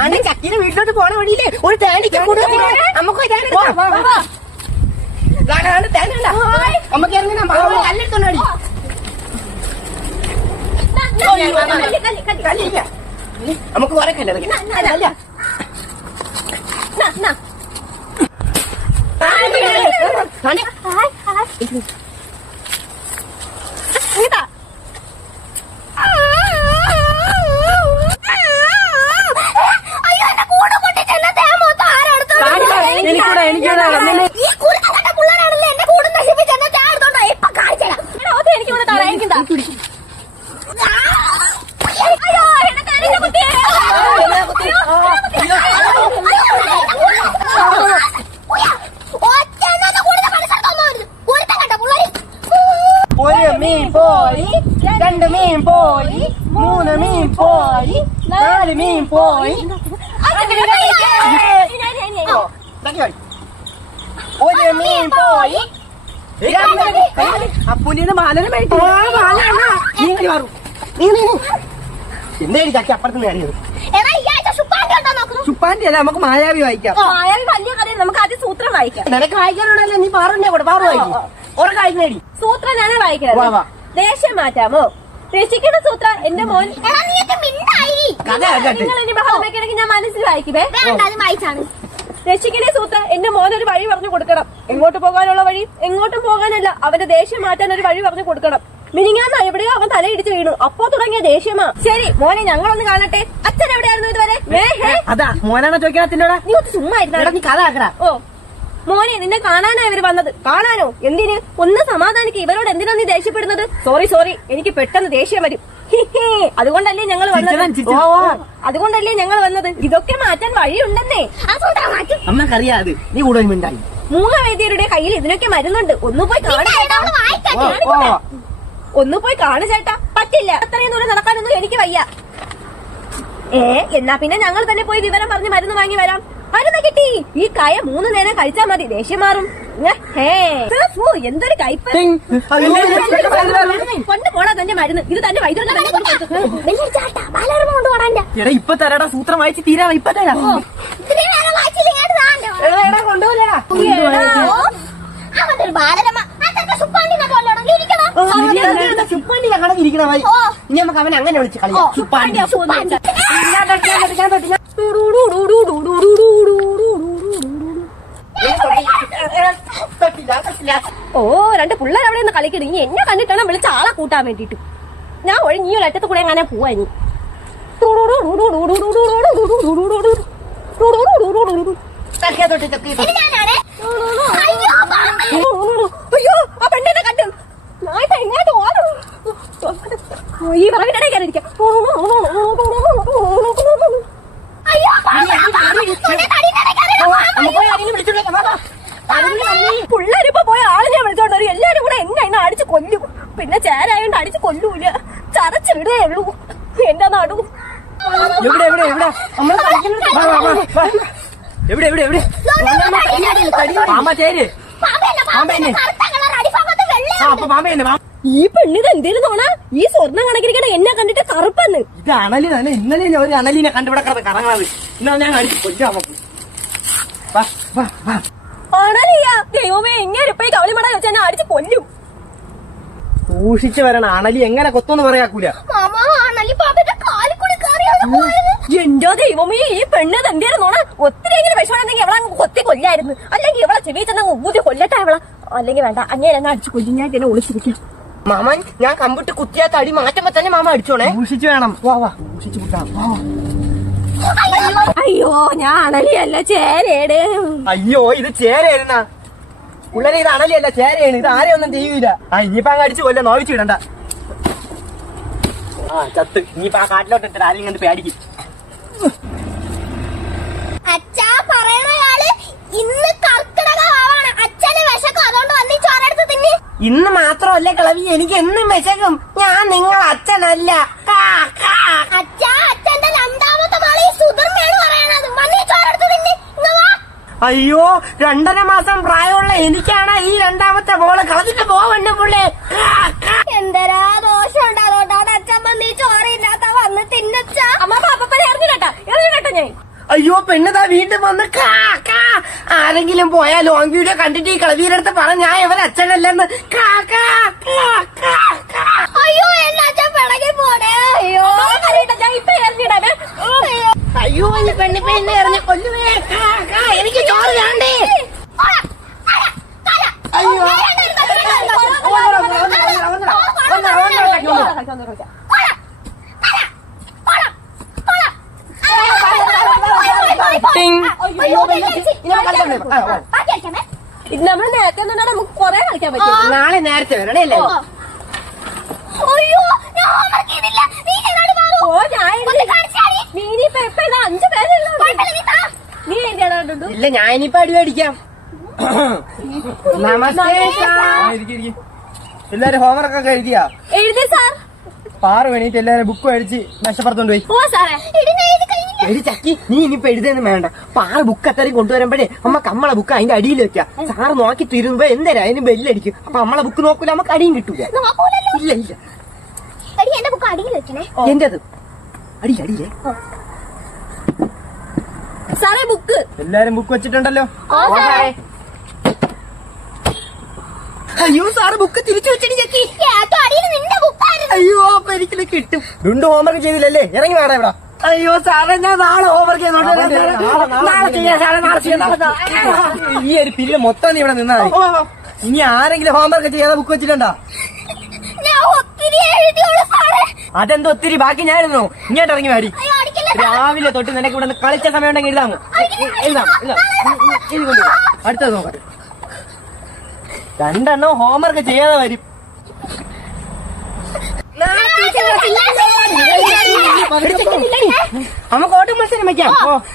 ആണ്ട് ചക്കീനെ വീട്ടിലോട്ട് പോണ വഴിയില്ലേ ഒരു തേനിക്ക് കൂടുതൽ നമുക്ക് തേനല്ല നമുക്ക് ഇറങ്ങണം കല്ലെടുത്തോണ്ടി നമുക്ക് കുറെ കല്ലറിയാം ഒരു മീൻ പോയി, 2 മീൻ പോയി, 3 മീൻ പോയി, 4 മീൻ പോയി. ഒരു മീൻ പോയി. അപ്പൂന്റെ മാലന് എന്തേലും ചക്കി അപ്പുറത്ത് നേടിയത് ചുപ്പാന്റെ അല്ല നമുക്ക് മായാവി വായിക്കാം. മായാവി വലിയ കഥ നമുക്ക് ആദ്യം സൂത്രം വായിക്കാം. നിനക്ക് വായിക്കാനുണ്ടല്ലോ നീ പാറുണ്ടേ കൂടെ പാറു വായിക്കും ഒരു കാര്യം നേടി സൂത്രം ഞാനാ വായിക്കുന്നത്. ദേഷ്യം മാറ്റാമോ? രക്ഷിക്കുന്ന സൂത്രം എന്റെ മോൻ. നിങ്ങൾ ഇനി ബഹളം വെക്കണമെങ്കിൽ ഞാൻ മനസ്സിൽ വായിക്കുമേ. രക്ഷിക്കണേ സൂത്രം എന്റെ മോൻ ഒരു വഴി പറഞ്ഞു കൊടുക്കണം. എങ്ങോട്ട് പോകാനുള്ള വഴി? എങ്ങോട്ടും പോകാനല്ല, അവന്റെ ദേഷ്യം മാറ്റാൻ ഒരു വഴി പറഞ്ഞു കൊടുക്കണം. മിനിങ്ങാന്ന് എവിടെയോ അവൻ തലയിടിച്ച് വീണു, അപ്പോ തുടങ്ങിയ ദേഷ്യമാ. ശരി മോനെ ഞങ്ങളൊന്ന് കാണട്ടെ. അച്ഛൻ എവിടെയായിരുന്നു ഇതുവരെ? അതാ മോനാണോ ചോദിക്കാത്തിനോടാ? നീ ഒത്ത് ചുമ്മാ ഇരുന്നാ നീ കഥ ആക്കടാ. ഓ മോനെ നിന്നെ കാണാനാ ഇവര് വന്നത്. കാണാനോ? എന്തിന്? ഒന്ന് സമാധാനിക്ക്. ഇവരോട് എന്തിനാ നീ ദേഷ്യപ്പെടുന്നത്? സോറി എനിക്ക് പെട്ടെന്ന് ദേഷ്യം വരും. അതുകൊണ്ടല്ലേ ഞങ്ങൾ വന്നത്. ഇതൊക്കെ മാറ്റാൻ വഴിയുണ്ടെന്നേ. അമ്മക്കറിയാതെ നീ കൂടുതൽ മിണ്ടായി. മൂങ്ങവൈദ്യരുടെ കയ്യിൽ ഇതിനൊക്കെ മരുന്നുണ്ട്. ഒന്ന് പോയി കാണു ചേട്ടാ. പറ്റില്ല, അത്രയും ദൂരം നടക്കാനൊന്നും എനിക്ക് വയ്യ. എന്നാ പിന്നെ ഞങ്ങൾ തന്നെ പോയി വിവരം പറഞ്ഞ് മരുന്ന് വാങ്ങി വരാം. മരുന്ന് കിട്ടി. ഈ കായ 3 നേരം കഴിച്ചാൽ മതി, ദേഷ്യം മാറും. എന്തൊരു കയ്പ്. കൊണ്ടുപോടാ തന്റെ മരുന്ന്. ഇത് തന്റെ വൈദ്യുതി ഇപ്പൊ തരാടാ. സൂത്രം വായിച്ച് തീരാ. ഇപ്പൊ തരാം. ഇനി നമുക്ക് അവൻ അങ്ങനെ വിളിച്ച് കളിയാം. ഓ 2 പിള്ളേർ അവിടെ നിന്ന് കളിക്കണം. ഇനി എന്നെ കണ്ടിട്ടാണ് വിളിച്ച ആളെ കൂട്ടാൻ വേണ്ടിട്ട്. ഞാൻ ഒഴിഞ്ഞ ഒരറ്റത്ത് കൂടെ അങ്ങനെ പോവാ. ഇനി അയ്യോ ആ പെണ്ണിനെ കണ്ടു. എങ്ങോട്ട് ഓടും? ഈ പറവിനിടെ കയറിയിരിക്കാം. പിള്ളേരിപ്പോ പോയ ആളിനെ വിളിച്ചോണ്ട് വരും. എല്ലാരും കൂടെ എന്നെ ഇന്ന് അടിച്ചു കൊല്ലും. പിന്നെ ചേരായോണ്ട് അടിച്ചു കൊല്ലൂല, ചതച്ച് വിടേ ഉള്ളൂ. എന്റെ നടു ഈ പെണ്ണിത് എന്തേലും തോണ. ഈ സ്വർണ്ണം കണക്കിരിക്കണ എന്നെ കണ്ടിട്ട് കറുപ്പെന്ന്. ഇത് അണലി തന്നെ. ഇന്നലെ ഒരു അണലിനെ കണ്ടിവിടെ കറങ്ങണത്. ഇന്നാ ഞാൻ അടിച്ചു കൊല്ലാൻ. അണലിയാ? ദൈവമേ, എങ്ങനെ ഇപ്പൊ ഈ കവളിമട വെച്ച് എന്നെ അടിച്ചു കൊല്ലും. സൂക്ഷിച്ചു വരണം. അണലി എങ്ങനെ കൊത്തൊന്ന് പറയാക്കൂല. എന്തോ ദൈവമേ, ഈ പെണ്ണത് എന്തേലും ഒത്തിരി എങ്ങനെ വിഷമാണെങ്കിൽ എവളെ കൊത്തി കൊല്ലായിരുന്നു. അല്ലെങ്കിൽ ഇവളെ ചെവി ചെന്ന ഊതി കൊല്ലട്ടെ എവളെ. അല്ലെങ്കിൽ വേണ്ട, അങ്ങനെ എന്നെ അടിച്ചു കൊല്ലും. ഞാൻ ഇതിനെ ഒളിച്ചിരിക്കും. മാമൻ ഞാൻ കമ്പിട്ട് കുത്തിയാ തടി മാറ്റുമ്പോ തന്നെ മാമ അടിച്ചോണേ. സൂക്ഷിച്ചു വേണം. സൂക്ഷിച്ചു കുട്ടാ. അയ്യോ ഞാൻ അണലിയല്ല, ചേരേട്. അയ്യോ ഇത് ചേരയായിരുന്ന പിള്ളേരെ. ഇത് അണലിയല്ല, ചേരയാണ്. ഇത് ആരെയൊന്നും ചെയ്യൂല. ഇനിയിപ്പോ അങ്ങ് അടിച്ചു കൊല്ല. നോവിച്ചിടണ്ട. ചത്ത്. ഇനിയിപ്പോ ആ കാട്ടിലോട്ട് ഇട്ടിട്ട് ആരെയും കണ്ട് പേടിക്കും. അച്ഛാ പറയണയാള് ഇന്ന് കർക്കിടകമാണ്. അച്ഛന് വിശക്കും, അതുകൊണ്ട് വന്ന് ചോറെടുത്ത് തിന്നി. ഇന്ന് മാത്രമല്ല കിളവി, എനിക്ക് എന്നും വിശക്കും. ഞാൻ നിങ്ങൾ അച്ഛനല്ല. അച്ഛാ അച്ഛന്റെ 2ാമത്തെ മകളെ സുധർമ്മയാണ് പറയണത്. വന്ന് ചോറെടുത്ത് തിന്നി. അയ്യോ 2.5 മാസം പ്രായമുള്ള എനിക്കാണ് ഈ 2ാമത്തെ മോള്. കളഞ്ഞിട്ട് പോവണ്ട പുള്ളേ. എന്തരാ ദോഷം ഉണ്ട്. അതുകൊണ്ടാണ് അച്ഛൻ വന്ന് ചോറില്ലാത്ത വന്ന് തിന്നച്ച. അമ്മ പാപ്പനെ എറിഞ്ഞിട്ടാ ഞാൻ അയ്യോ പെണ്ണതാ വീണ്ടും വന്ന് ആരെങ്കിലും പോയാ ലോങ് വീഡിയോ കണ്ടിട്ട് ഈ കളവീരടുത്ത് പറ ഞാൻ ഇവരെ അച്ഛനല്ലെന്ന് അയ്യോ എന്റെ അച്ഛൻ പിടകി പോണേ. അയ്യോ ഞാൻ ഇപ്പൊ എറിഞ്ഞിടാമേ. അയ്യോ ഈ പെണ്ണിപ്പ എന്നെ എറിഞ്ഞ കൊല്ലുവേ എനിക്ക് ചോറ് വേണ്ടേ. അയ്യോ ഇത് നമ്മള് നേരത്തെ ഒന്നും നമുക്ക് കൊറേ കളിക്കാൻ പറ്റും. നാളെ നേരത്തെ വരണേ അല്ലേ? നീനിപ്പോ എപ്പ 5 പേരുള്ളൂ. നീ എന്തിനാ ഇല്ല ഞാൻ ഇനിയിപ്പോ അടി മേടിക്കാം. നമസ്തേ എല്ലാരും ഹോംവർക്ക് ഒക്കെ എഴുതിയാ? എഴുതി സാർ. പാറ വേണീട്ട് എല്ലാരും ബുക്ക് മേടിച്ച് മെച്ചപ്പുറത്തോണ്ട് പോയി. ഓ സാറേ എടി ചക്കി നീ ഇനിയിപ്പോ എഴുതുന്നു വേണ്ട. പാറ ബുക്ക് അത്രയും കൊണ്ടുവരുമ്പോഴേ നമ്മക്ക് നമ്മളെ ബുക്ക് അതിന്റെ അടിയിൽ വെക്കാം. സാറ് നോക്കി തീരുമ്പോ എന്തരാ അതിന് ബെല്ലടിക്കും. അപ്പൊ നമ്മളെ ബുക്ക് നോക്കൂല നമുക്ക് അടിയും കിട്ടൂല. ഇല്ല ഇല്ല എന്റെ ബുക്ക് അടിയിൽ വെക്കണേ. എന്റേത് അടിയിലേ സാറേ ബുക്ക്. എല്ലാരും ബുക്ക് വെച്ചിട്ടുണ്ടല്ലോ. ഓ സാറേ. അയ്യോ സാറ് ബുക്ക് തിരിച്ചു വെച്ചടി ചക്കി. അടിയിൽ നിന്റെ ബുക്കായിരുന്നു. അയ്യോ അപ്പൊ എനിക്കിത് കിട്ടും. രണ്ട് ഹോംവർക്ക് ചെയ്തില്ലല്ലേ? ഇറങ്ങി വേണം ഇവിടെ. അയ്യോ സാറേ ഞാൻ നാളെ ഹോംവർക്ക് ഈ ഒരു പിരിവ് മൊത്തം നീ ഇവിടെ നിന്നാ മതി. ഇനി ആരെങ്കിലും ഹോംവർക്ക് ചെയ്യാതെ ബുക്ക് വെച്ചിട്ടുണ്ടോ? ഞാൻ ഒത്തിരി എഴുതിയുള്ളൂ സാറേ. അതെന്തോ ഒത്തിരി ബാക്കി ഞാൻ എഴുതണോ? ഇങ്ങോട്ട് ഇറങ്ങി വാടി. അയ്യോ അടിക്കല്ലേ. രാവിലെ തൊട്ട് നിനക്ക് ഇവിടെ കളിച്ച സമയം ഉണ്ടെങ്കിൽ എഴുതാമോ? എഴുതാം എഴുതുകൊണ്ട് അടുത്തത് നോക്കാം. രണ്ടെണ്ണം ഹോംവർക്ക് ചെയ്യാതെ വരും. നമുക്ക് ഓട്ടം മത്സരം വയ്ക്കാം.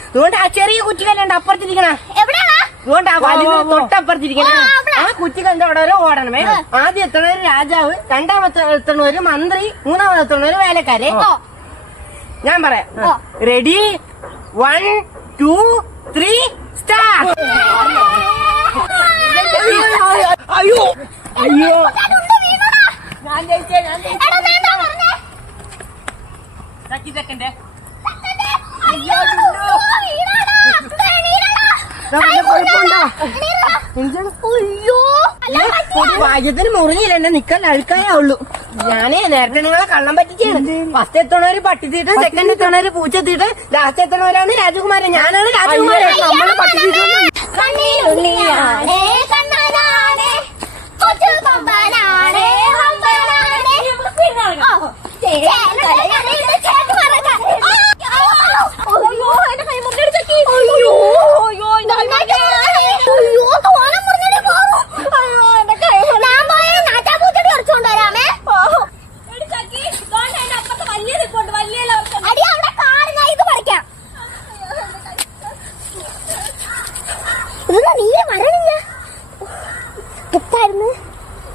അതുകൊണ്ട് ആ ചെറിയ കുറ്റികളുണ്ട് അപ്പുറത്തിരിക്കണ. എവിടെയാണ്? അതുകൊണ്ട് ആ വലുത് തൊട്ടപ്പുറത്തിരിക്കണ ആ കുറ്റികളുടെ അവിടെ വരെ ഓടണമേ. ആദ്യം എത്തണവര് രാജാവ്, രണ്ടാമത്തെ എത്തണവര് മന്ത്രി, മൂന്നാമത് എത്തണവര് വേലക്കാരെ. ഞാൻ പറയാം. Ready 1 2 3 start. അയ്യോ അയ്യോ ഞാൻ ജയിച്ചേ. എടാ വേണ്ട പറഞ്ഞേ. സെക്കൻഡ് ഭാഗ്യത്തിന് മുറിഞ്ഞില്ല. എന്നെ നിക്കാൻ അഴുക്കായുള്ളൂ. ഞാനേ നേരത്തെ നിങ്ങളെ കള്ളം പറ്റിച്ചാണ്. ഫസ്റ്റ് എത്തണവര് പട്ടിത്തീട്ട്, സെക്കൻഡ് എത്തണവര് പൂച്ചത്തീട്ട്, ലാസ്റ്റ് എത്തണവരാണ് രാജകുമാരൻ. ഞാനാണ് രാജകുമാരൻ. നമ്മള് പട്ടിത്തീട്ട് കണ്ണീരുള്ളിയാണേ കണ്ണനാണേ കൊച്ചു കൊമ്പനാണേ ഹമ്പനാണേ. അയ്യോ എന്റെ കൈ മുറിഞ്ഞടിച്ചി.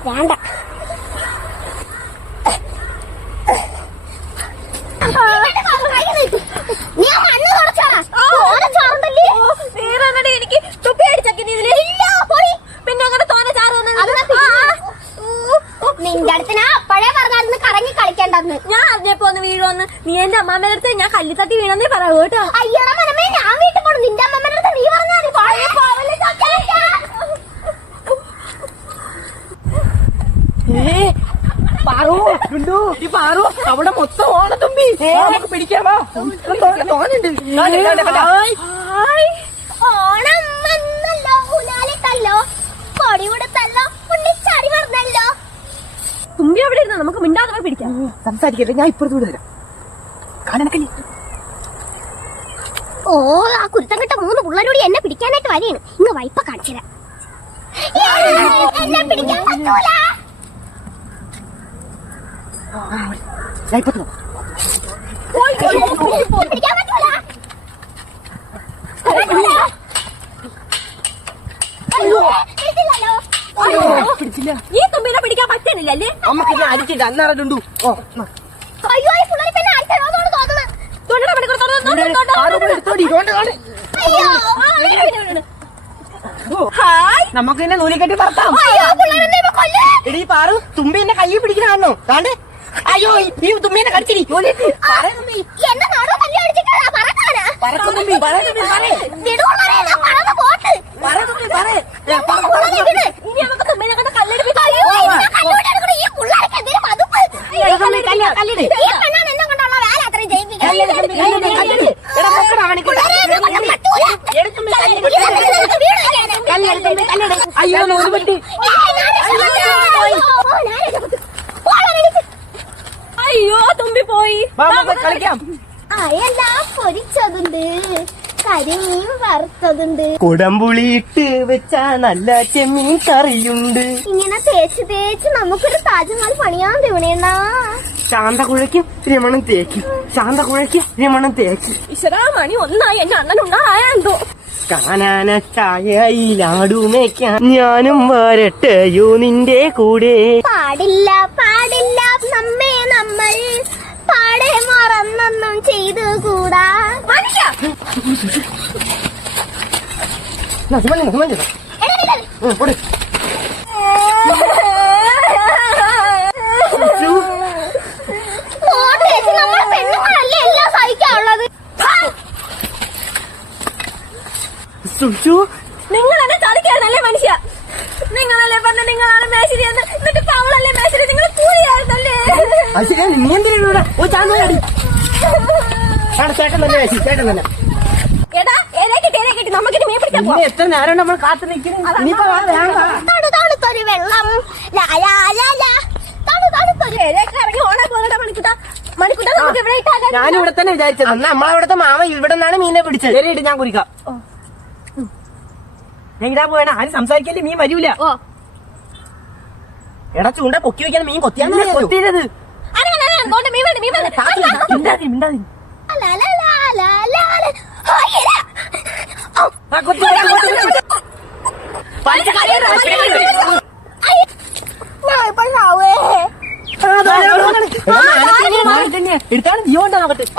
വേണ്ട നീ ആ മണ്ണ് തുടച്ചോളാം. എനിക്ക് തുപ്പി അടിച്ചക്കി. പിന്നെ അങ്ങനെ തോന്നെ ചാറ് നിന്റെ അടുത്ത് ഞാൻ അപ്പഴേ പറഞ്ഞായിരുന്നു കറങ്ങി കളിക്കണ്ടെന്ന്. ഞാൻ അറിഞ്ഞപ്പോ ഒന്ന് വീഴുവന്ന്. നീ എന്റെ അമ്മാമ്മയുടെ അടുത്ത് ഞാൻ കല്ലി തട്ടി വീണെന്നേ പറയൂ കേട്ടോ. അയ്യണ മനമേ ഞാൻ വീട്ടിൽ പോണം. നിന്റെ അമ്മമ്മയുടെ അടുത്ത് നീ പറഞ്ഞാൽ പാറു പാറു അവിടെ മൊത്തം ഓണത്തുമ്പി. നമുക്ക് പിടിക്കാമോ? തോന്നുന്നുണ്ട്. ഓണം വന്നല്ലോ ഊലാലിട്ടല്ലോ കൊടി കൊടുത്തല്ലോ ഉണ്ണിച്ചാടി പറഞ്ഞല്ലോ. തുമ്പി അവിടെ ഇരുന്നോ? നമുക്ക് മിണ്ടാതെ പോയി പിടിക്കാം. സംസാരിക്കല്ലേ, ഞാൻ ഇപ്പുറത്തൂടെ തരാം. കാണനക്കല്ലേ. ഓ ആ കുരുത്തം കിട്ട 3 പിള്ളേരോട് എന്നെ പിടിക്കാനായിട്ട് വരെയാണ്. ഇങ്ങ് വൈപ്പ കാണിച്ചരാ. എന്നെ പിടിക്കാൻ പറ്റൂല. ഞാൻ ഇപ്പുറത്തോ പിടിക്കാൻ പറ്റൂല. പിടിച്ചില്ല. ഈ തുമ്പിനെ പിടിക്കാൻ പറ്റണില്ലല്ലേ? നമുക്ക് അടിച്ചിട്ട് അന്നറിഞ്ഞു. അയ്യോ ഈ പിള്ളേർ പിന്നെ അടിച്ചോന്നാണ് തോന്നുന്നത്. നമുക്ക് തന്നെ നൂലിക്കെട്ടി പറത്താം. എടീ പാറു തുമ്പി എന്നെ കയ്യിൽ പിടിക്കണോ? കാണ്ട്. അയ്യോ ഈ തുമ്പിനെ കടിച്ചിടി. എന്റെ നാടോ കല്യാണിച്ചിട്ടാ പറക്കാനാ. വിടുവോളെ, ഞാൻ പറന്ന് പോട്ട്. ഇനി നമുക്ക് തുമ്പിനെ കൊണ്ട് കല്ലെടുപ്പിക്കാം. അയ്യോ, ഇതിനെ കണ്ടുപിടിച്ചെടുക്കണം. ഈ പിള്ളേർക്ക് എന്തിനും മടുപ്പ്. ഈ പെണ്ണാണ് എന്നെ കൊണ്ടുള്ള വേല അത്രയും ചെയ്യിപ്പിക്കാൻ. അയ്യോ നൂറ് പറ്റി. അയ്യോ തുമ്പി പോയി. കളിക്കാം. അയെല്ലാം പൊരിച്ചതുണ്ട്, കരിമീൻ വറുത്തതുണ്ട്, കുടംപുളിയിട്ട് വെച്ച നല്ല ചെമ്മീൻ കറിയുണ്ട്. ഇങ്ങനെ തേച്ച് തേച്ച് നമുക്കൊരു താജ്മഹൽ പണിയാൻ തോന്നിയെന്നാ. ശാന്തകുഴയ്ക്കും രമണം തേക്കും, ശാന്തകുഴയ്ക്കും രമണം തേക്കും. ഈശ്വരാ, മണി ഒന്നായി. എന്റെ അണ്ണൻ ഉണ്ടായ എന്തോ. കാനാന ചായയിലാടുമേക്കാൻ ഞാനും വരട്ടെയോ നിന്റെ കൂടെ. പാടില്ല പാടില്ല നമ്മെ നമ്മൾ പാടെ മറന്നൊന്നും ചെയ്തു കൂടാ. മനുഷ്യ നമ്മൾ പെണ്ണുങ്ങളല്ലേ എല്ലാം സഹിക്കാനുള്ളത്. നിങ്ങൾ എന്നെ ചതിക്കായിരുന്നല്ലേ മനുഷ്യ. നിങ്ങളല്ലേ പറഞ്ഞ നിങ്ങളാണ് മേശരി എന്ന്. എന്നിട്ട് അവളല്ലേ മേശരി. നിങ്ങൾ കൂടിയായിരുന്നല്ലേ. നീ എന്തിനാ ചേട്ടൻ തന്നെ ചേട്ടൻ തന്നെ. എടാ കിട്ടി നമുക്കിനി മീൻ പിടിക്കാൻ പോവാം. എത്ര നേരം നമ്മൾ കാത്തു നിൽക്കുന്നു. തണുത്തൊരു വെള്ളം ഇറങ്ങി ഓണാ പോകട്ടെ മണിക്കുട്ട നമുക്ക് ഇവിടെ ഇട്ടാകാൻ. ഞാനിവിടെ തന്നെ വിചാരിച്ചത്. അന്ന് നമ്മളവിടുത്തെ മാമ ഇവിടെ നിന്നാണ് മീനെ പിടിച്ചത്. ശരിയായിട്ട് ഞാൻ കുറിക്കാം. ഞാൻ ഇടാൻ പോയാണ്. ആരും സംസാരിക്കല്ലേ, മീൻ വരൂല. എടാ ചൂണ്ട പൊക്കി വെക്കാൻ മീൻ കൊത്തിയാന്ന് കൊത്തിയത്.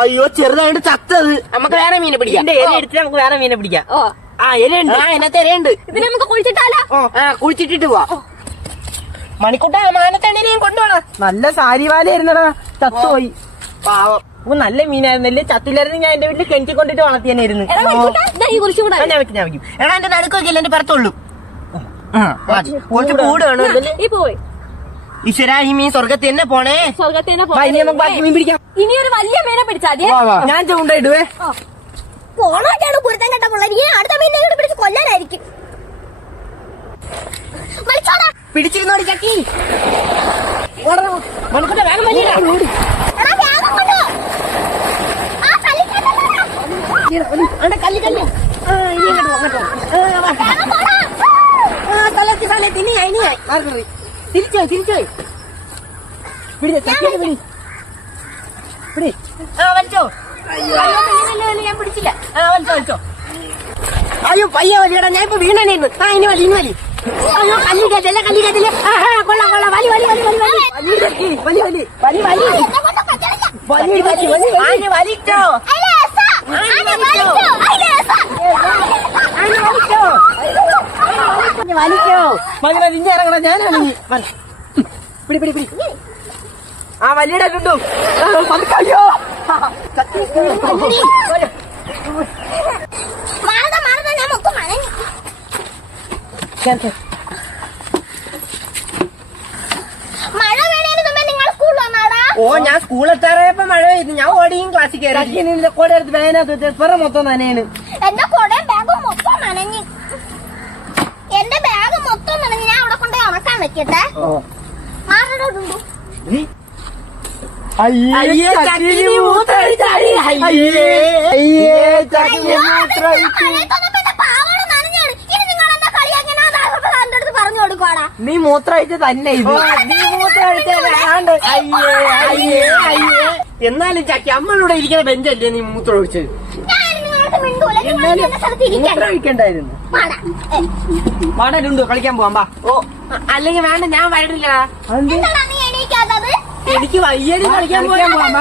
അയ്യോ ചെറുതായിട്ട് ചത്തത്. നമുക്ക് വേറെ മീനെ പിടിക്കാം. എടുത്തിട്ട് നമുക്ക് വേറെ മീനെ പിടിക്കാം. ആ ഇലയുണ്ട്. ആ ഇതിനകത്ത് ഇലയുണ്ട്. ഇതിന് നമുക്ക് കുളിച്ചിട്ടാലോ? കുളിച്ചിട്ടിട്ട് പോവാ. മണിക്കൂട്ട മാനത്തണ്ണിനെയും കൊണ്ടുപോണ. നല്ല സാരിവാലായിരുന്നടാ, ചത്തുപോയി. പാവം. നല്ല മീനായിരുന്നല്ലേ. ചത്തില്ലായിരുന്നു ഞാൻ എന്റെ വീട്ടിൽ കിണറ്റി കൊണ്ടിട്ട് വളർത്തിയായിരുന്നു. ഞാൻ വെക്കും. എടാ എന്റെ നടുക്കൊക്കെ എന്റെ പുറത്തുള്ളൂ. കുറച്ച് കൂട് വേണം. ഈശ്വര ഈ മീൻ സ്വർഗത്തിൽ തന്നെ പോണേ. മീൻ പിടിക്കാം. ഇനി ഒരു വലിയ മീനെ പിടിച്ചാൽ ഞാൻ ചൂണ്ടയിടുവേ. പോണോട്ടാണ് പുറത്താൻ കേട്ട പിള്ളേർ. ഈ അടുത്ത മീനെ കൂടെ പിടിച്ച് കൊല്ലാനായിരിക്കും. പിടിച്ചിരുന്നോടി ചക്കി. മണിക്കൂട്ട വേഗം വലിയ കല്ല് കല്ല്. തിരിച്ചോയി തിരിച്ചോയി. വലിച്ചോ. ഞാൻ പിടിച്ചില്ല. വലിച്ചോ വലിച്ചോ. അയ്യോ പയ്യ വലിയടാ. ഞാൻ ഇപ്പൊ വീണായിരുന്നു. ഇനി വലി ഇനി വലി. അയ്യോ കല്ലി കേട്ടല്ലേ കല്ലി കേട്ടില്ലേ. കൊള്ളാം കൊള്ളാം. വലി വലി വലി വലി വലി വലി വലി വലി വലി വലി വലി വലിച്ചോ. വലിക്കോ. മതി ഇഞ്ഞ ഇറങ്ങണ. ഞാനാണ് നീ. പിടി പിടി പിടി. ആ വലിയുടെ കിട്ടും. അയ്യോ മഴ വേണേന് മുമ്പേ നിങ്ങൾ സ്കൂളിൽ വന്നാടാ. ഓ ഞാൻ സ്കൂൾ എത്താറായപ്പോ മഴ പെയ്തു. ഞാൻ ഓടിയും ക്ലാസ്സിൽ കയറി. കൊട എടുത്ത് വേനകത്ത് പെറ മൊത്തം നനയാണ്. എന്റെ കൊടയും ബാഗും മൊത്തം നനഞ്ഞ്. എന്റെ ബാഗ് മൊത്തം നനഞ്ഞ്. ഞാൻ അവിടെ കൊണ്ട് ഉണക്കാൻ വെക്കട്ടെ. മാറിടുണ്ടോ? അയ്യേ നീ മൂത്രമൊഴിച്ച തന്നെ ഇത്. എന്നാലും ചക്കി അമ്മളൂടെ ഇരിക്കുന്ന ബെഞ്ചല്ലേ നീ മൂത്രമൊഴിച്ചത്. മൂത്രമൊഴിക്കണ്ടായിരുന്നു. പാടലുണ്ടോ കളിക്കാൻ പോവാം. വാ. ഓ അല്ലെങ്കിൽ വേണ്ട ഞാൻ വരണില്ല. എനിക്ക് വയ്യടി കളിക്കാൻ പോവാം.